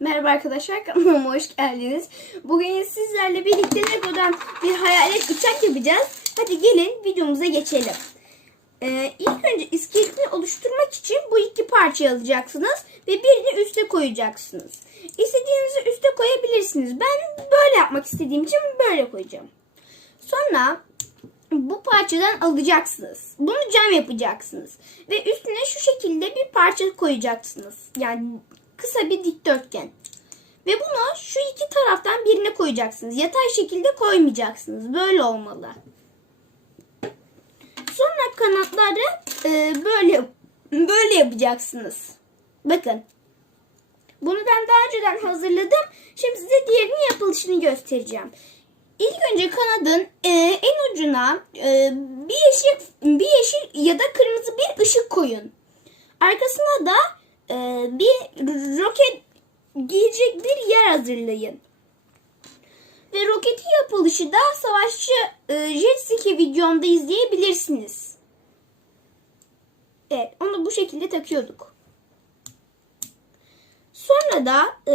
Merhaba arkadaşlar kanalıma hoş geldiniz. Bugün sizlerle birlikte Lego'dan bir hayalet uçak yapacağız. Hadi gelin videomuza geçelim. Ee, ilk önce iskeletini oluşturmak için bu iki parçayı alacaksınız ve birini üste koyacaksınız. İstediğinizi üste koyabilirsiniz. Ben böyle yapmak istediğim için böyle koyacağım. Sonra bu parçadan alacaksınız. Bunu cam yapacaksınız. Ve üstüne şu şekilde bir parça koyacaksınız. Yani kısa bir dikdörtgen. Ve bunu şu iki taraftan birine koyacaksınız. Yatay şekilde koymayacaksınız. Böyle olmalı. Sonra kanatları e, böyle böyle yapacaksınız. Bakın. Bunu ben daha önceden hazırladım. Şimdi size diğerinin yapılışını göstereceğim. İlk önce kanadın e, en ucuna e, bir yeşil bir yeşil ya da kırmızı bir ışık koyun. Arkasına da e, bir roket giyecek bir yer hazırlayın. Ve roketin yapılışı da savaşçı e, jet videomda izleyebilirsiniz. Evet onu bu şekilde takıyorduk. Sonra da e,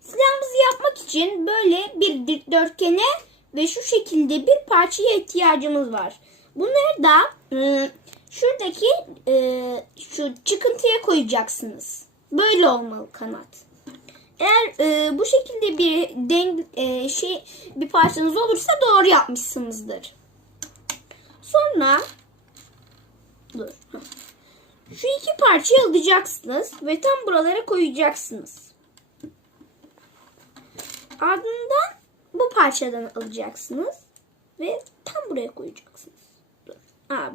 silahımızı yapmak için böyle bir dikdörtgene ve şu şekilde bir parçaya ihtiyacımız var. Bunları da e, şuradaki e, şu çıkıntıya koyacaksınız. Böyle olmalı kanat. Eğer e, bu şekilde bir denk e, şey bir parçanız olursa doğru yapmışsınızdır. Sonra dur. Şu iki parçayı alacaksınız ve tam buralara koyacaksınız. Ardından bu parçadan alacaksınız ve tam buraya koyacaksınız. Dur. Aa.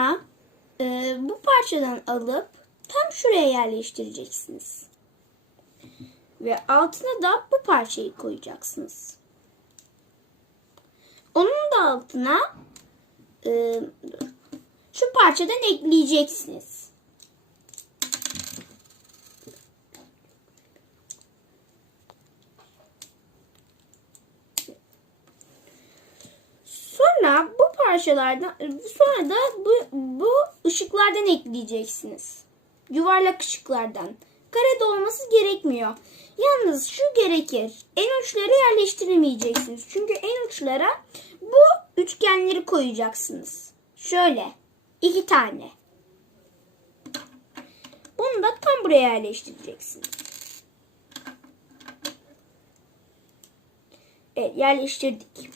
Sonra e, bu parçadan alıp tam şuraya yerleştireceksiniz. Ve altına da bu parçayı koyacaksınız. Onun da altına e, şu parçadan ekleyeceksiniz. Sonra bu parçalardan sonra da bu, bu ışıklardan ekleyeceksiniz. Yuvarlak ışıklardan. Karede olması gerekmiyor. Yalnız şu gerekir. En uçlara yerleştiremeyeceksiniz. Çünkü en uçlara bu üçgenleri koyacaksınız. Şöyle. iki tane. Bunu da tam buraya yerleştireceksiniz. Evet yerleştirdik.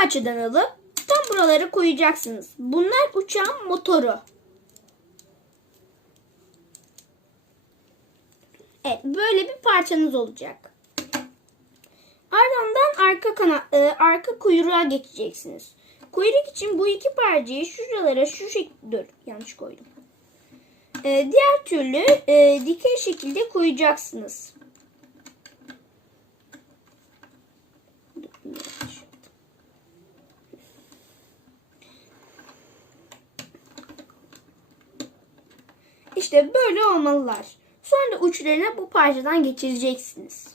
Parçadan alıp tam buralara koyacaksınız. Bunlar uçağın motoru. Evet böyle bir parçanız olacak. Ardından arka kana e, arka kuyruğa geçeceksiniz. Kuyruk için bu iki parçayı şuralara şu şekilde yanlış koydum. E, diğer türlü e, dikey şekilde koyacaksınız. İşte böyle olmalılar. Sonra da uçlarına bu parçadan geçireceksiniz.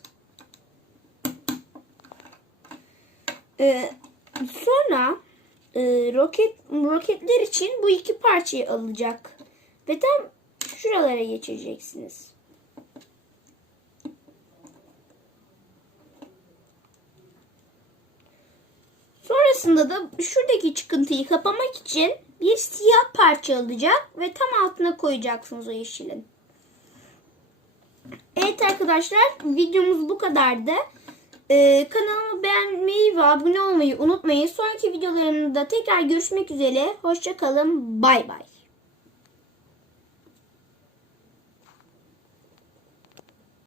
Ee, sonra e, roket roketler için bu iki parçayı alacak ve tam şuralara geçireceksiniz. Sonrasında da şuradaki çıkıntıyı kapamak için bir siyah parça alacak ve tam altına koyacaksınız o yeşilin. Evet arkadaşlar videomuz bu kadardı. Ee, kanalımı beğenmeyi ve abone olmayı unutmayın. Sonraki videolarımda tekrar görüşmek üzere. Hoşçakalın. Bay bay.